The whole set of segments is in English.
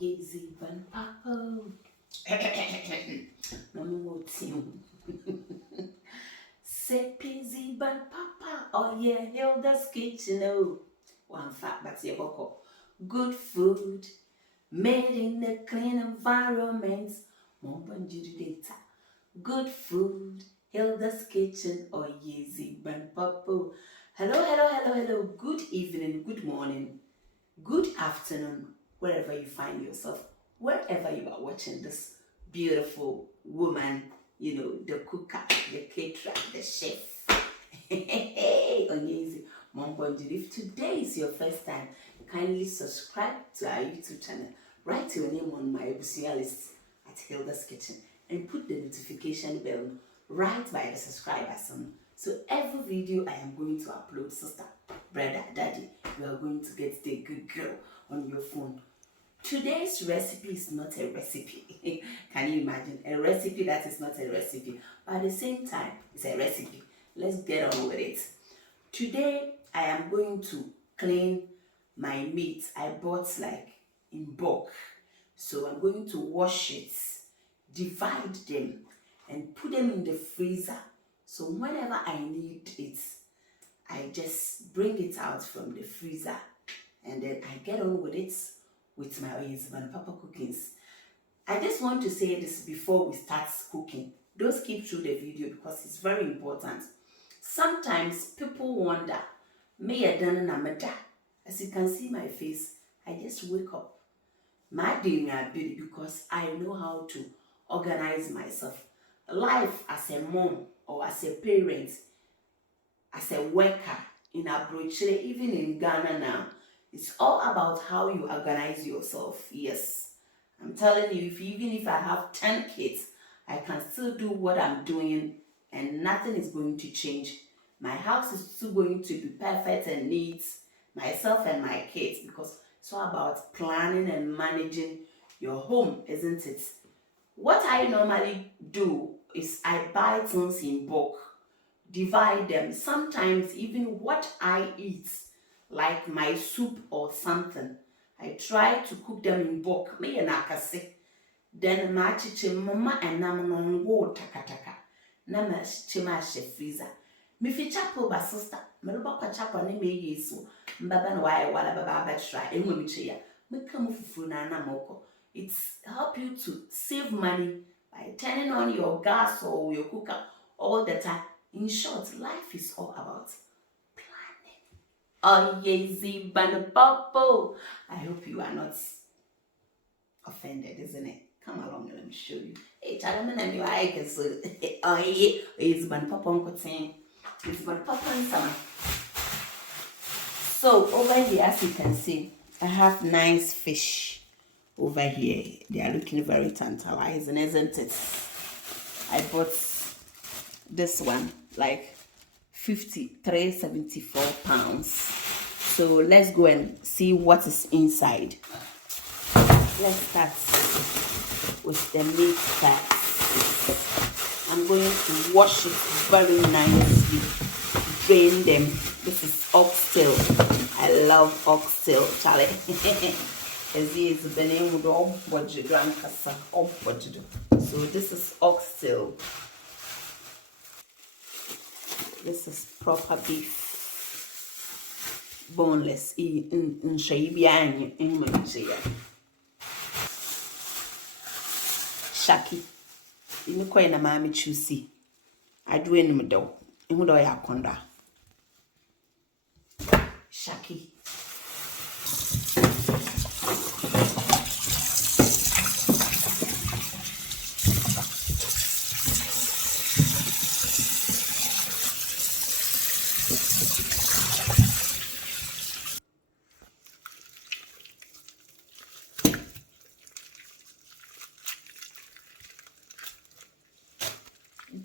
Yeezy Ban Papa. Mama Say Pizzy Ban Papa. Oh yeah, Hilda's kitchen. Oh, one fat but your good food made in a clean environment. Data. Good food, Hilda's kitchen. Oh Yeezy Ban Papa. Hello. Good evening, good morning, good afternoon, wherever you find yourself, wherever you are watching this beautiful woman, the cooker, the caterer, the chef. Amazing. If today is your first time, kindly subscribe to our YouTube channel. Write your name on my Busia list at Hilda's Kitchen and put the notification bell right by the subscribe button. So every video I am going to upload, sister, brother, daddy, you are going to get the good girl on your phone. Today's recipe is not a recipe. Can you imagine? A recipe that is not a recipe, but at the same time, it's a recipe. Let's get on with it. Today, I am going to clean my meat. I bought like in bulk. So I'm going to wash it, divide them, and put them in the freezer. So whenever I need it, I just bring it out from the freezer and then I get on with it with my husband Papa cookings. I just want to say this before we start cooking. Don't skip through the video because it's very important. Sometimes people wonder, may I done na meda? As you can see my face, I just wake up. My day because I know how to organize myself. Life as a mom or as a parent, as a worker in Abrochile, even in Ghana now, it's all about how you organize yourself. Yes, I'm telling you, even if I have 10 kids, I can still do what I'm doing and nothing is going to change. My house is still going to be perfect and neat, myself and my kids, because it's all about planning and managing your home, isn't it? What I normally do is I buy things in bulk, divide them. Sometimes even what I eat, like my soup or something, I try to cook them in bulk. Me and akase. Then ma chiche mama and nam no takataka. Na ma chima she freezer. Me fi chapel ba sister. Me lo ba chapel ne me yesu. Mbaba na wala baba ba try. Enwo mi che ya. Me kam fufu na na moko. It's help you to save money by turning on your gas or your cooker all the time. In short, life is all about planning. Oh, Yeezy Banapopo. I hope you are not offended, isn't it? Come along and let me show you. Hey, Chadaman and you are I can say, oh, yeah, Yeezy Banapopo Uncle Yeezy Banapopo and some. So, over here, as you can see, I have nice fish over here. They are looking very tantalizing, isn't it? I bought this one like 73.74 pounds. So let's go and see what is inside. Let's start with the meat first. I'm going to wash it very nicely, drain them. This is oxtail. I love oxtail, Charlie. So this is oxtail. This is proper beef, boneless. Shaki. You know, na mami chusi. I do in the middle. And what do I akonda? Shaki.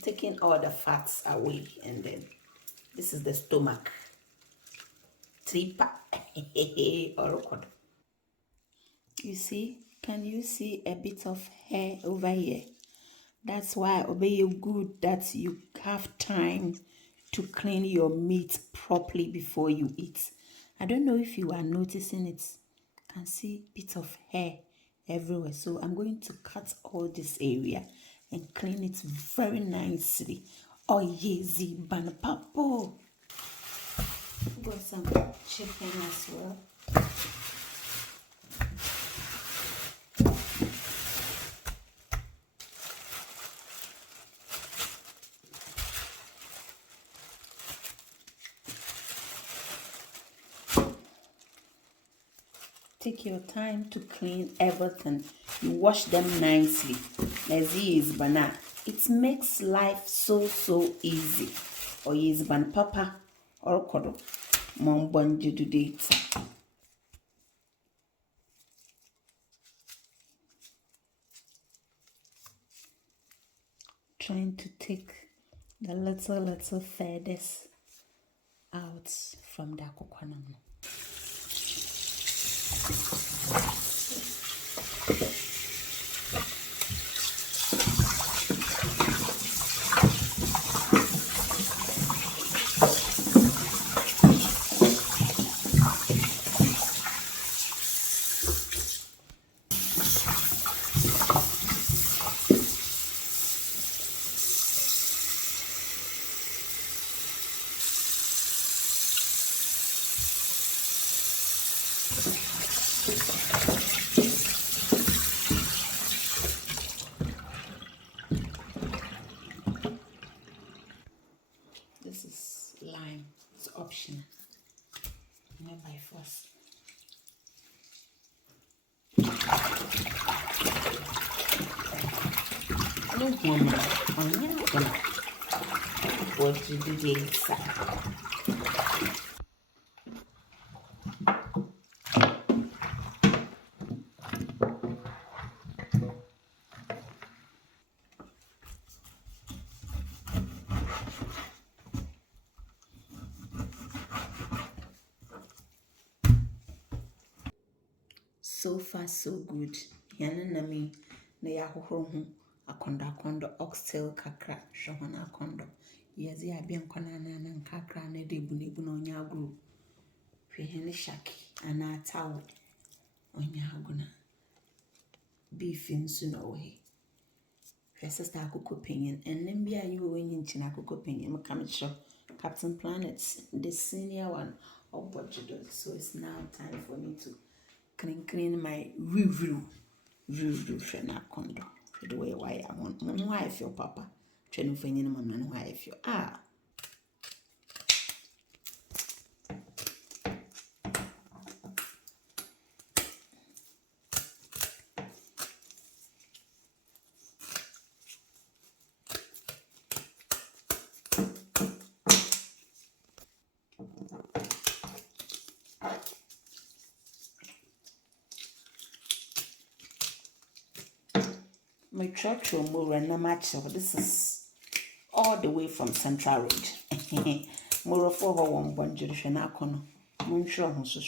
Taking all the fats away, and then this is the stomach. Tripa. You see, can you see a bit of hair over here? That's why obey you good that you have time to clean your meat properly before you eat. I don't know if you are noticing it. Can see bit of hair everywhere. So I'm going to cut all this area and clean it very nicely. Oh, easy banapapo. Got some chicken as well. Take your time to clean everything. You wash them nicely. Lazy is banana. It makes life so easy. Or is ban papa or kodo. Mom bonju do date. Trying to take the little feathers out from the coconut. This is lime. It's optional. Not by force. I don't want what you do this. So far so good. Yana nami na ya hohoro akondo oxtail kakra shona akondo. Yezi abi nkona na nkakra na de bunebu na onya agro. Hwehene shaki ana tawo onya aguna. Beef nsu na ohe. Sister akoko penyin ennem bia yi wo nyi nchina akoko penyin mo come show Captain Planet, the senior one of Portugal. So it's now time for me to clean my review shena kondo. The way why I want why I feel papa. Training for any man why I feel my church more and much. So this is all the way from Central Road. More of over one bunch na kono. Munshro honso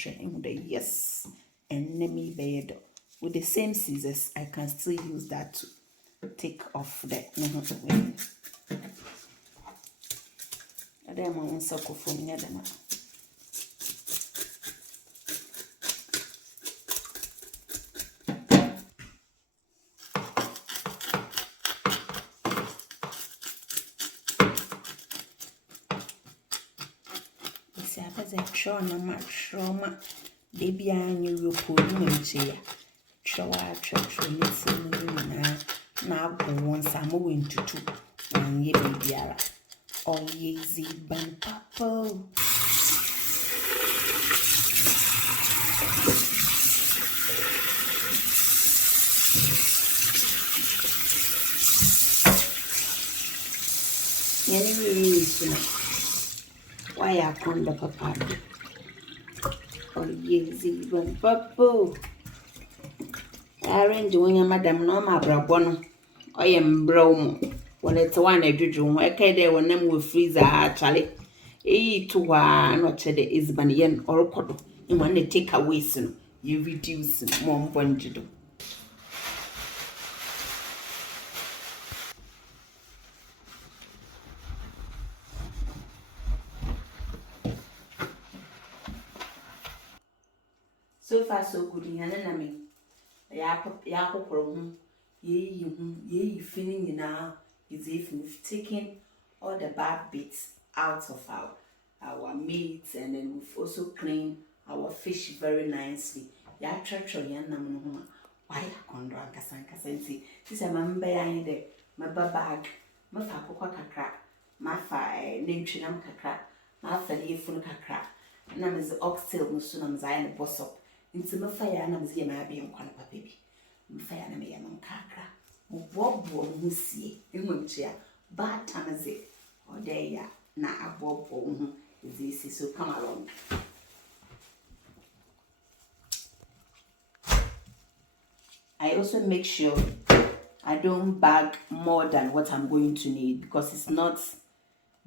yes. And nemi bed with the same scissors. I can still use that to take off the I don't want to circle for me. Trauma, baby, I knew you could chair. Trawa, now once I'm moving to 2 1 year baby. Oh, easy ban papa. Anyway, why I can't the papa? Oh, easy ban papa. Arrange when your madam no ma brabono. I am brown. When it's one I do, I can't there when them will freeze actually. To not the is banyan or codo. You want to take away soon. You reduce more bonjido. So far, so good. ye feeling now is if we've taken all the bad bits out of our meat, and then we've also cleaned our fish very nicely. Ya trotro yan nam no homa. Why akondro ankasa nti. This a member yan de my bag, my fa kokwa kakra, my fa nentwi nam kakra, my fa ye funu kakra. Na me ze oxtail no so na me za na boss up. Nti me fa ya na me ze ma be nkwan papa bi. Me fa ya na me ya no kakra. Mo bobo mo sie. Enwontia. Bad times it. Or there ya na abobo this is so come along. I also make sure I don't bag more than what I'm going to need, because it's not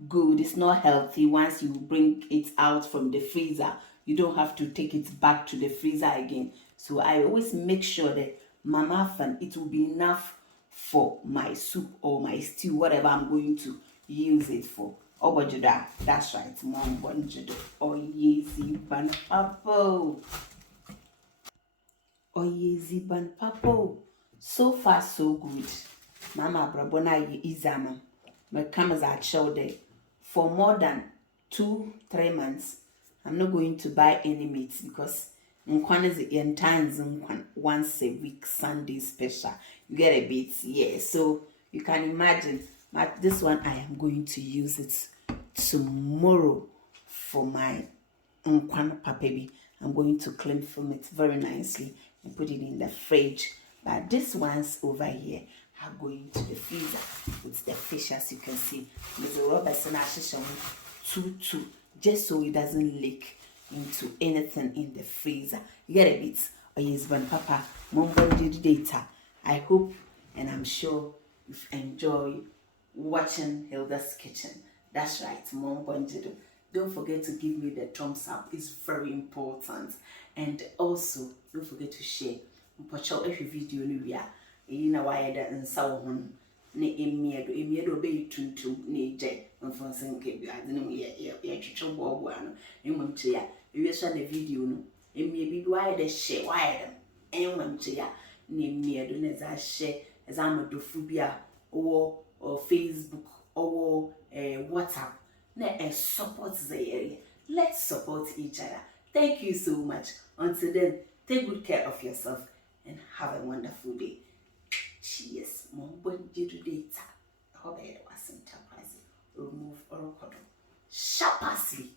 good, it's not healthy. Once you bring it out from the freezer, you don't have to take it back to the freezer again. So I always make sure that mama fan it will be enough for my soup or my stew, whatever I'm going to use it for. Obojuda, that's right, mom bonjudo. Oh yezi ban papo. Oh yezi ban papo. So far so good. Mama brabona ye izama. My cameras are chilled for more than 2-3 months. I'm not going to buy any meat, because nkwan is in times once a week, Sunday special. You get a bit, yeah. So you can imagine. But this one I am going to use it tomorrow for my nkwan papebi. I'm going to clean from it very nicely and put it in the fridge. But these ones over here are going to the freezer with the fish, as you can see. There's a rubber two, just so it doesn't leak into anything in the freezer. You get a bit. Oh yes, but Papa, Mumbo did data. I hope and I'm sure you've enjoyed watching Hilda's Kitchen. That's right, Mumbo did. Don't forget to give me the thumbs up. It's very important. And also, don't forget to share. Mpacho every video ni wia. Eyi na why that nsa wo ho ne emiedo be tuntum ne je. Mfonse nke bi ade no ye twetwe bobo ano. Enwamche ya. Ewie so na video no. Emie bi why the share why them. Enwamche ya. Ne emiedo ne za share za amadofu bi a or Facebook or WhatsApp. Na support the area. Let's support each other. Thank you so much. Until then, take good care of yourself and have a wonderful day. Cheers. Mom, you do data. Hope it was enterprise. Remove or sharply.